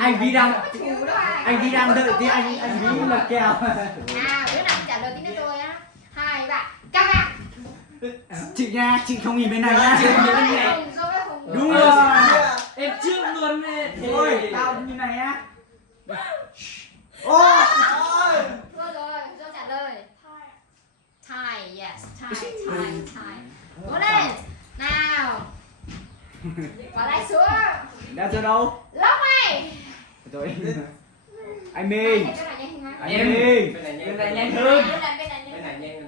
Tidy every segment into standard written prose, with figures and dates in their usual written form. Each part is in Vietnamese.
Anh Vy đang đợi tí anh Vy lật kèo. Đứa nào trả lời tí nữa tôi á. 2, 3, căng ạ. Chị nha, chị không nhìn bên này nha. Đúng rồi. rồi. Em trước luôn Thôi, tao như này nhá. Rồi, tôi trả lời. Thai, yes, Thai. Cố lên. Nào. Vào đây xuống. Đã chưa đâu? Lóc này. Rồi. Anh Minh. Em bên này nhanh hơn.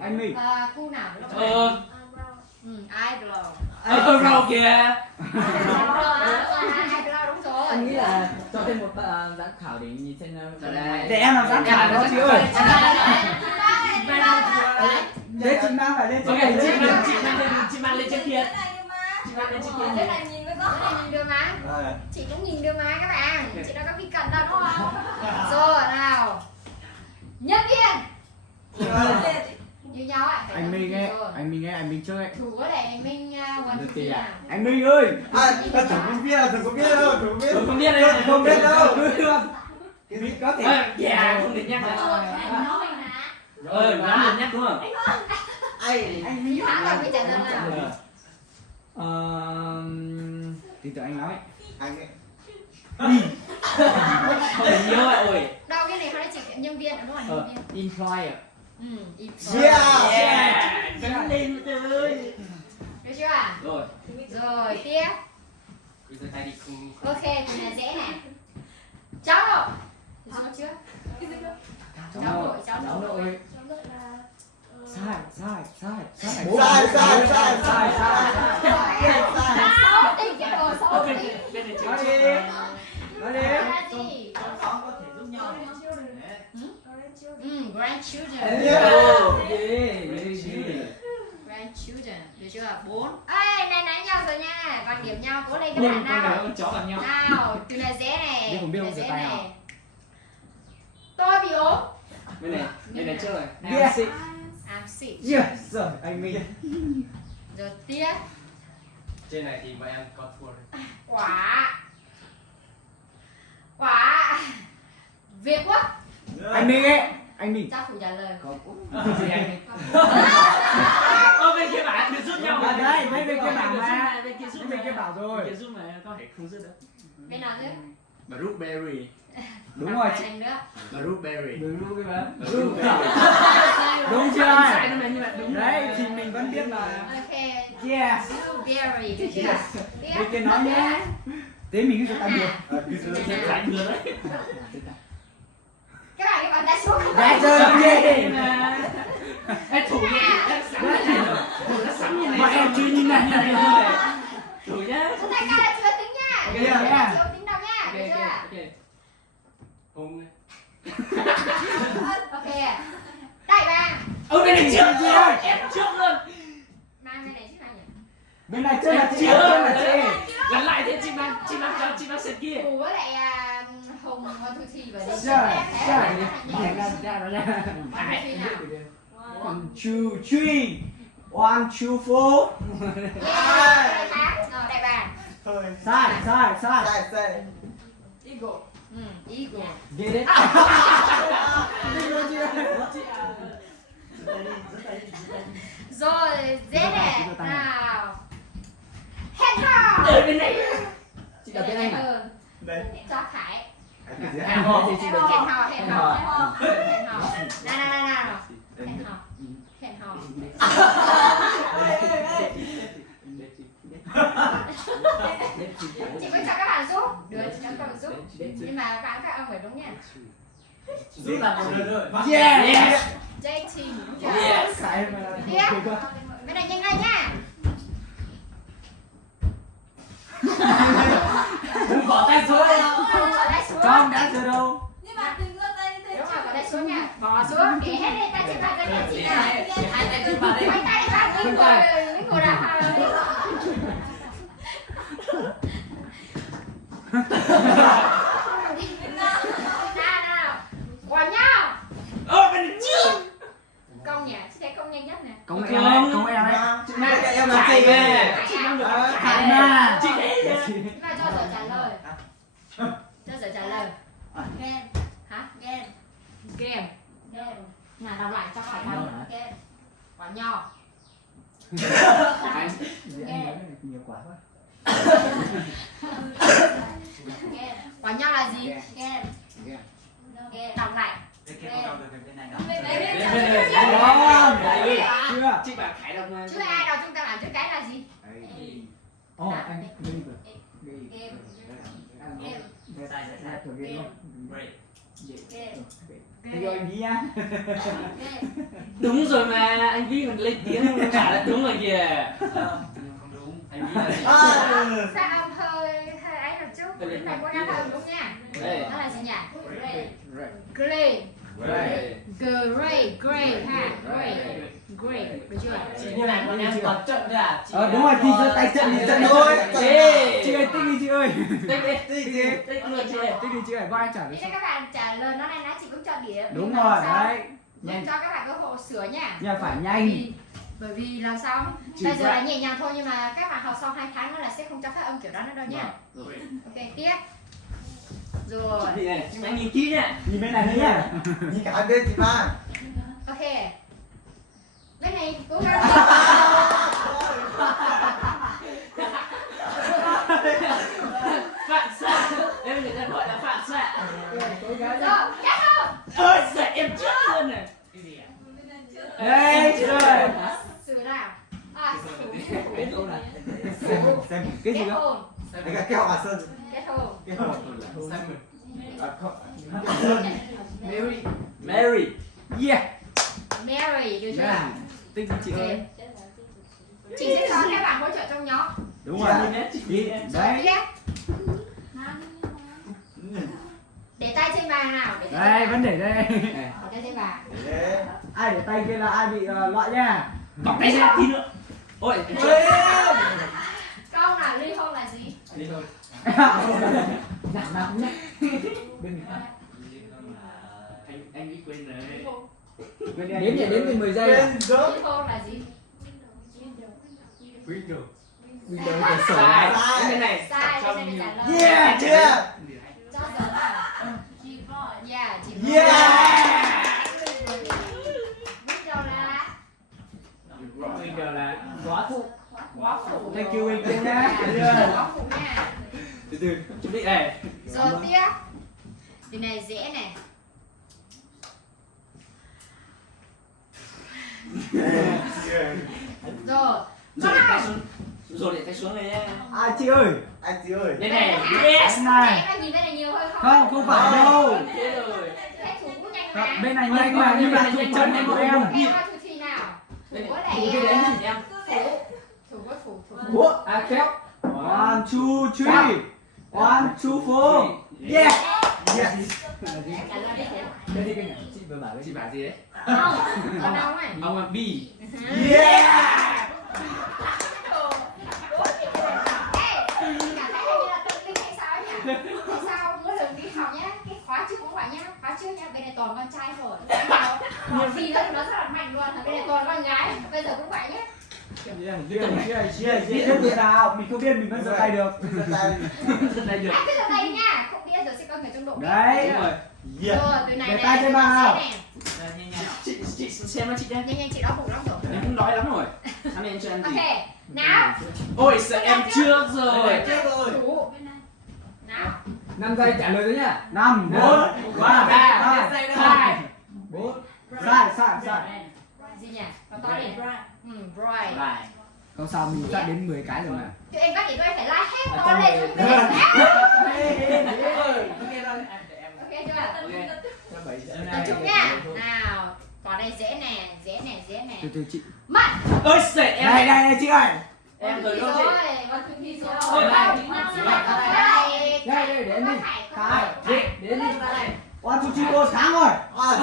Anh Minh. Cu nào? Eyebrow. Eyebrow kìa. Eyebrow đúng rồi. Anh nghĩ là cho thêm một giám khảo để nhìn xem Để em làm giám khảo đó chị ơi. Thế chị mang phải lên trên này. Chị mang lên trên kia. Thế này nhìn mới có. Nhìn được mà. Chị cũng nhìn được mà các bạn. Chị đâu có bị cẩn thận đúng không? Rồi nào. Nhân viên. Như nhau ạ. Anh Minh nghe, anh Minh trước ấy. Thủ có để anh Minh quần thủ nào. Anh Minh ơi. Tao không biết đâu, Không biết đâu. Không biết đâu. Minh có thể. Dạ, không được nhắc đâu. Nó được nhắc đúng không? Anh Minh Thả vào cái trả lời nào. Thì tự anh nói. Anh ấy. Không được nhớ ơi. Đâu cái này có lẽ chỉ nhân viên đúng không? Nhân viên. employer. Yeah. Cắn lên trời. Được chưa ạ? Rồi. Rồi tiếp. Giơ tay đi không. Ok, thì là dễ này. Cháu. Cháu chưa? Cháu nội. Sai. Tình cái đồ xấu gì? Bên này Nói chịu. đi. Nói đi. Là gì? Có thể giúp nhau. Grandchildren. Grandchildren. Được chưa? 4. Ê, này nãy nhau rồi nha. Còn điểm nhau, cố lên các bạn nào. Con chó bằng nhau. Nào, từ này dễ này. Biết không biết không, Từ giơ này tay dễ nào. này. Tôi bị ốm. Bên này trước rồi. Yes. I'm sick. Yes. Rồi, anh Minh. Rồi tiếp. Trên này thì bọn em có thua rồi. Quả. Việt Quốc. Anh Minh ấy. Anh Minh. Cha phụ trả lời. Gì anh? Bên kia bảo thì giúp nhau. Đấy, mấy bên kia bảo mà. Bên kia giúp. Bên kia bảo rồi. Bên kia giúp mà có thể không giúp được. Bên nào chứ? Blueberry. Đúng rồi chị. Anh nữa. Blueberry. Đúng cái bán. Blueberry. Đúng chưa? Sai nó như vậy đúng. Đấy thì mình vẫn biết là. Ok. Yes. Blueberry. Được chưa? Tiếp. Bên kia nói nhé. Thế mình cứ cho tạm biệt. Đánh được đấy. Các bạn đã xuống không? Đã chơi làm gì? Em thủ nhé. Nó sắm như này. Bọn em chưa nhìn này này. Thủ nhá. Chúng ta ca là chưa tính nha. Ok, nha. Chưa tính đâu nha. Được chưa? Ok. Hùng. Ok. Đại bàng. Bên này trước rồi. Em trước luôn. Mang bên này chứ mang nhỉ? Bên này chơi là chị. Lần lại thì chị mang sệt kia. Cù với lại Hùng và Thu Thủy vào đi. Ra đó nha. Phải. 1, 2, 3. 1, 2, 4. Rồi đại bàng. Thôi. Sai. Sai. Eagle. Get it? Rồi dễ này. Nào. Hedgehog. Ở bên này. Chị đặt tên anh à? Đây. Cho Khải. Hẹn hò. Hẹn hò. Nào. Hẹn hò. Chị mới cho các bạn giúp. Được, chị cho các bạn giúp. Nhưng mà bạn các ông phải đúng nha. Giúp là một lần rồi. Yeah. JT. Yes. Tiếp. Bên này nhanh lên nha. Đừng bỏ tay xuống. Bỏ tay xuống. Con đã chơi đâu? Đúng rồi, bỏ tay xuống nha. Bỏ xuống, để hết lên tay trên bàn tay chị nào. Hai tay trên bàn đây. Hai tay lên bàn, mấy ngồi đào hòa rồi. Nào. Quả nhau. Bên này trước. Công nhỉ, chị thấy công nhanh nhất nè. Công em ấy. Em làm gì vậy? Chị mang được. Mà. Chị thấy. Nhưng mà cho tôi trả lời. Cho phải không? Quả nho. Anh nhớ nhiều quả quá. Quả nho là gì? Đọc lại. Chưa. Chị bảo Khải đọc mà. Chữ A đầu chúng ta làm chữ cái là gì? Ồ, anh đi vừa. Rồi anh đi nha. Đúng rồi mà, anh Vi mình lên tiếng không trả là đúng rồi kìa. Không đúng. Anh biết là Phát âm hơi ấy một chút. Cái này có ra âm đúng nha. Đó là gì nhỉ? Gray. Gray ha. Gray. Được chưa? Như này bọn em tập trận thôi à? Đúng rồi, thì giơ tay chân đi chân thôi. Chị ơi, tích đi chị ơi. Tích đi chị ơi, vai trả Để lời. cho các bạn trả lời nó này nó chỉ cũng cho điểm. Đúng rồi, đấy. Nhanh. Cho các bạn cơ hội sửa nha. Nhưng phải nhanh. Bởi vì là sao? Bây giờ là nhẹ nhàng thôi nhưng mà các bạn học sau 2 tháng nữa là sẽ không cho phát âm kiểu đó nữa đâu nha. Ok, tiếp. Rồi. Chị này, anh nhìn kỹ nha. Nhìn bên này nữa nhá. Nhìn cả hai bên chị ba. Ok. Bên này cố gắng. Phản xạ. Em người ta gọi là phản xạ. Cố gắng. Rồi, kết thúc. Ôi giời, em chết luôn này. Đây chị ơi. Sửa nào. Đến đâu này? Xem Cái gì Kết đó? hôn. cái kẹo à Sơn. Kết hôn. Cái hộp. Mary. Mary. Yeah. Mary, được chưa? Yeah. Tích đi chị ơi. Chị sẽ có các bạn hỗ trợ trong nhóm. Đúng rồi. Đi. Đấy. Tiếp. Để tay trên bàn nào. Để tay Đây, trên vấn bàn. đề đây. Để tay trên bàn. Đấy. Ai để tay kia là ai bị loại nha. Bọc tay ra tí nữa. Ôi, em chết. Câu nào ly hôn là gì? đi thôi. Nào nào nhé. Bên Anh biết quên rồi. đếm nhỉ, đếm từ 10 giây. Bên rớt. Ly hôn là gì? Window. Windows cửa sổ. Sai. Cái này. Sai, cái này để trả lời. Yeah, chưa? Cho giờ nào. Yeah, chị Yeah. Window là Window là Quá phụ. quá phủ. Thank you anh kia nhá. Quá phủ nha. Từ từ. Chuẩn bị này. Rồi tiếp. Từ này dễ này. Rồi. Rồi để tay xuống. Rồi để tay xuống này nha. À chị ơi. Anh chị ơi. Đây này. Yes. Yes. Này. Em nhìn bên này nhiều hơn không? Không, không phải đâu. Thế rồi. Thế thủ cũng nhanh mà. Bên này nhanh mà, nhưng mà thủ chân em của em. Em ơi thủ thì nào? Thủ có Thủ cái lẽ đến em. thủ có thủ. Ủa, à kéo. 1, 2, 3. 1, 2, 4. Yeah. Yes. Trả lời đi thế. Đây đi cái này. Chị vừa bảo chị bảo gì đấy? Không, còn đâu ấy. Ông là B. Yeah. Tại sao mỗi lần đi học nhá, cái khóa trước cũng vậy nhá, khóa trước nhá, bên này toàn con trai rồi. Nhiều gì nữa nó rất là mạnh luôn, bên này toàn con gái, bây giờ cũng vậy nhá. Biết từ nào, mình không biết mình vẫn giơ tay được. Rất là được. Anh cứ giờ tay nha, không biết rồi sẽ có người trong độ. Đấy. Đúng rồi. Yeah. Rồi, từ này Để này, tay trên bàn nào. Chị xem nó chị nha. Nhanh chị đó bụng lắm rồi. Em cũng đói lắm rồi. Hôm nay em cho ăn gì? Ok, nào. Ôi sợ em trước rồi. Chết rồi. Thủ. Nào. 5 giây trả lời đấy nhá. 5, 4, 3, 2, 4. Sai. Gì nhỉ? Có to đi. Bright. Lại. Không sao, mình đã đến 10 cái rồi mà. Tụi em bắt để tôi phải like hết to lên cho bên này khác. Ok chưa? Tập trung nha. Nào. Quả này dễ nè, dễ nè. Từ chị. Mắt. Ôi sợ em. Đây chị ơi. Em rồi đâu chị? Con thứ thi rồi. Ôi, Đây, để em đi. Khai. Đến đi. 1, 2, 3, 4, sáng rồi. 1, 2,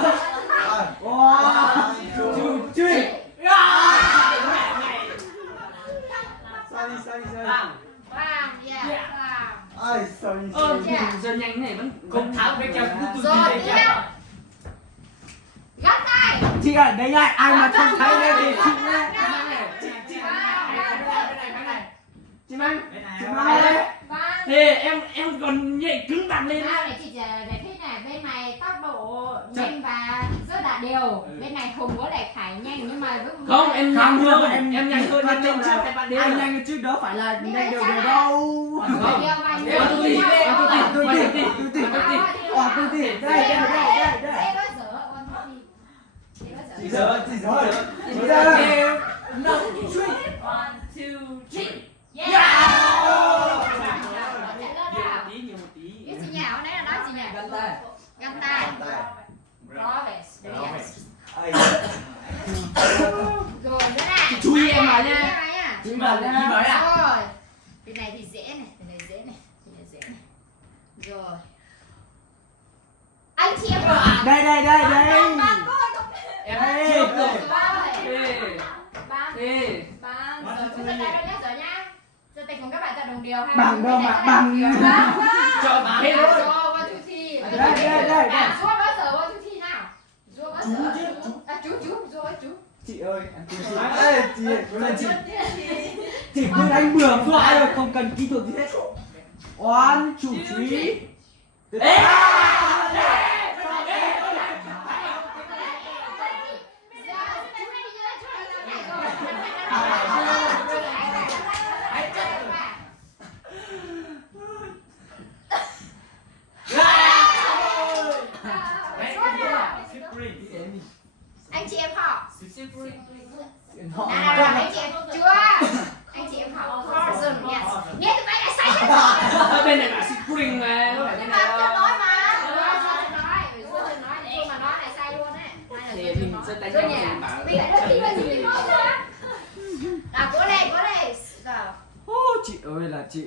3. Sorry. Làm. Bam, yeah, bam. Ai, sorry. Giờ nhanh này vẫn Không tháo cái keo Rồi tiếp. Gắt tay. Chị ơi, đấy nhá, ai mà không thấy đây thì chị nhá. Chị Mang. Chị Mai đấy. Thế em còn nhảy cứng đằng lên Nào á. để chị giải thích này, bên này tốc độ nhanh và rất là đều. đầu. Bên này Hùng có lẽ Khải nhanh nhưng mà lúc Không, em nhanh Không, hơn. em Em nhanh hơn. quan Em trọng nhanh trước hai bạn đi. anh nhanh trước đó phải là nhanh được đâu. Không. Em tôi đi. Tôi đi. Đây. Chị giờ. Nhiều một tí. Cái gì nhỉ? Hôm nay là nói gì nhỉ? Găng tay. Robes. Yes. Rồi nữa này. Chui em mà nha. Chui mà nha. Chị nói à? Rồi. Cái này thì dễ này, cái này dễ này, cái này dễ này. Rồi. Anh chị em rồi. Đây. Em chưa được. Giờ tình của các bạn chọn đồng điều hay Bằng đâu mà bằng. Chọn hết luôn. Rồi, one, two, three. Đây. Chúa bao giờ one, two, three nào? Chúa bao giờ? Chú. Chị ơi, em tin chị. Ê, chị. Chị cứ đánh bừa thoại rồi, không cần kỹ thuật gì hết. One, two, three. Anh chị em họ. Họ Anh chị em chưa? Anh chị em họ. Carson, yes. Nghe tụi bay đã sai hết. Bên này là Spring mà. Nhưng mà chưa nói mà. Chưa nói. Nhưng mà nói này sai luôn á. Thì mình sẽ đánh nhau thì bảo. Bây giờ nó đi vào gì nữa chưa? Nào, cố lên. Rồi. chị ơi là chị.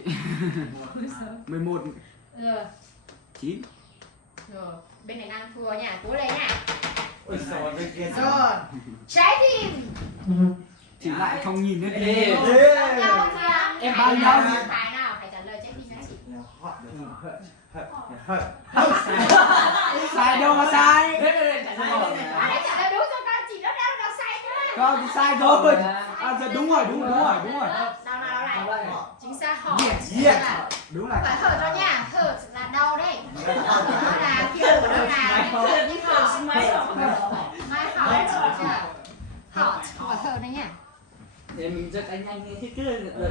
11 Rồi. 9. Rồi. Bên này đang thua nha. Cố lên nha. Ôi sao bên kia. Rồi. Trái tim. Chị lại không nhìn nữa đi. Em bao nhau. Phải nào, phải trả lời trái tim cho chị. Sai đâu mà sai. Hãy trả lời đúng cho con, chị nó đang sai nữa. Con thì sai rồi. À giờ đúng rồi. Nào này. Chính xác họ. Đúng Phải là hurt đó nha. Hurt là đau đấy. Nó là kiểu đó là nhưng hurt mai hurt chưa? Hurt không phải hurt đấy nha. Thì mình sẽ đánh nhanh như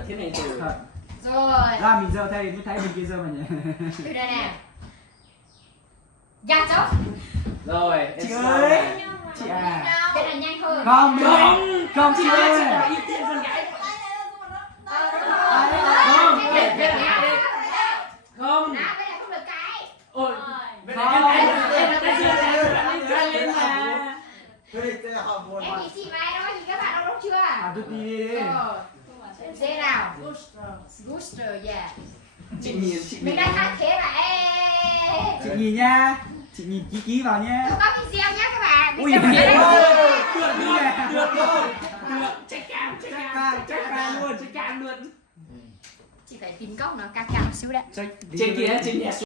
thế này rồi. Rồi. ra mình giờ thay mới thấy mình kia giờ mà nhỉ. Từ đây nè. Gạt chốc. Rồi. Chị ơi. Chị à. Cái này nhanh hơn. Không chị ơi. Không. Nào, bây giờ không được cái. Ôi. Bên này cái lên mà. Em nhìn chị mày đó, nhìn các bạn đâu đúng chưa? À tôi đi. Rồi. Dê nào. Booster, yeah. Chị nhìn Mình đang hát thế mà. Ê. Chị nhìn nha. Chị nhìn ký vào nha. Không có video nhá các bạn. Ui, Video được này. Được. Check cam luôn. Chị phải tìm góc nó cao cao xíu đấy. Check Trên kia, trên nhà